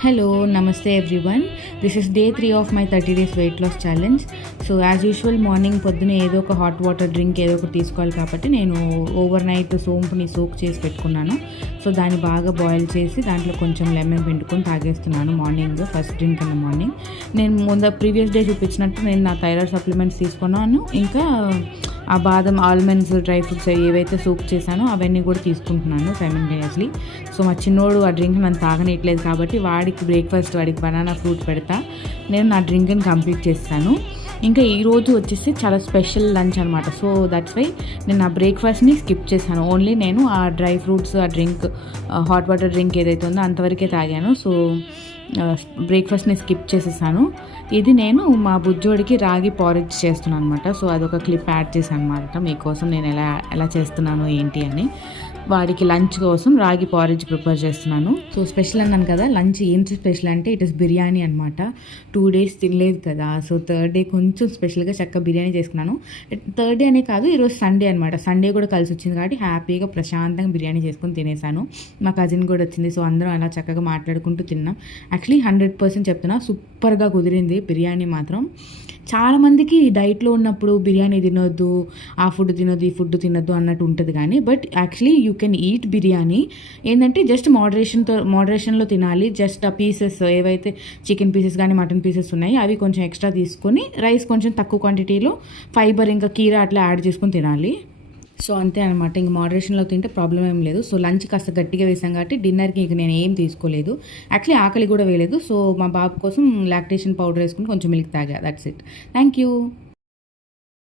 Hello, Namaste everyone. This is day 3 of my 30 days weight loss challenge. So as usual morning పొద్దున ఏదో ఒక hot water drink ఏదో ఒకటి తీసుకోవాలి కాబట్టి నేను ఓవర్ నైట్ సోంపుని సోక్ చేసి పెట్టుకున్నాను. సో దాన్ని బాగా బాయిల్ చేసి దాంట్లో కొంచెం లెమన్ పిండుకొని తాగేస్తున్నాను morning, first drink in the morning. నేను ముందు ప్రీవియస్ డే చూపించినట్టు నేను నా థైరాయిడ్ సప్లిమెంట్స్ తీసుకున్నాను. ఇంకా ఆ బాదం, ఆల్మండ్స్, డ్రై ఫ్రూట్స్ ఏవైతే సోక్ చేశానో అవన్నీ కూడా తీసుకుంటున్నాను సైమల్టేనియస్లీ. సో మా చిన్నోడు ఆ డ్రింక్ నన్ను తాగనిట్లేదు కాబట్టి వాడికి బ్రేక్ఫాస్ట్, వాడికి బనానా ఫ్రూట్ పెడతా. నేను నా డ్రింక్ని కంప్లీట్ చేస్తాను. ఇంకా ఈరోజు వచ్చేసి చాలా స్పెషల్ లంచ్ అనమాట. సో దట్స్ వై నేను నా బ్రేక్ఫాస్ట్ని స్కిప్ చేశాను. ఓన్లీ నేను ఆ డ్రై ఫ్రూట్స్, ఆ డ్రింక్, హాట్ వాటర్ డ్రింక్ ఏదైతే ఉందో అంతవరకే తాగాను. సో బ్రేక్ఫాస్ట్ని స్కిప్ చేసేసాను. ఇది నేను మా బుజ్జోడికి రాగి పారేజ్ చేస్తున్నాను అనమాట. సో అదొక క్లిప్ యాడ్ చేశాను అనమాట మీకోసం, నేను ఎలా చేస్తున్నాను ఏంటి అని. వాడికి లంచ్ కోసం రాగి పారేజ్ ప్రిపేర్ చేస్తున్నాను. సో స్పెషల్ అన్నాను కదా, లంచ్ ఏంటి స్పెషల్ అంటే ఇట్ ఇస్ బిర్యానీ అనమాట. 2 days తినలేదు కదా, సో థర్డ్ డే కొంచెం స్పెషల్గా చక్కగా బిర్యానీ చేసుకున్నాను. థర్డ్ డే అనే కాదు, ఈరోజు సండే అనమాట. సండే కూడా కలిసి వచ్చింది కాబట్టి హ్యాపీగా ప్రశాంతంగా బిర్యానీ చేసుకొని తినేసాను. మా కజిన్ కూడా వచ్చింది. సో అందరం అలా చక్కగా మాట్లాడుకుంటూ తిన్నాం. యాక్చువల్లీ 100% చెప్తున్నా, సూపర్గా కుదిరింది బిర్యానీ మాత్రం. చాలామందికి డైట్లో ఉన్నప్పుడు బిర్యానీ తినొద్దు, ఆ ఫుడ్ తినొద్దు, ఈ ఫుడ్ తినొద్దు అన్నట్టు ఉంటుంది. కానీ but actually you can eat biryani. ఏంటంటే జస్ట్ మోడరేషన్లో తినాలి. జస్ట్ ఆ పీసెస్ ఏవైతే చికెన్ పీసెస్ కానీ మటన్ పీసెస్ ఉన్నాయి అవి కొంచెం ఎక్స్ట్రా తీసుకొని, రైస్ కొంచెం తక్కువ క్వాంటిటీలో, ఫైబర్ ఇంకా కీరా అట్లా యాడ్ చేసుకొని తినాలి. సో అంతే అనమాట. ఇంక మోడరేషన్లో తింటే ప్రాబ్లం ఏం లేదు. సో లంచ్ కాస్త గట్టిగా వేసాం కాబట్టి డిన్నర్కి ఇంక నేను ఏం తీసుకోలేదు. యాక్చువల్లీ ఆకలి కూడా వేయలేదు. సో మా బాబు కోసం లాక్టేషన్ పౌడర్ వేసుకుని కొంచెం మిల్క్ తాగా. That's it. Thank you.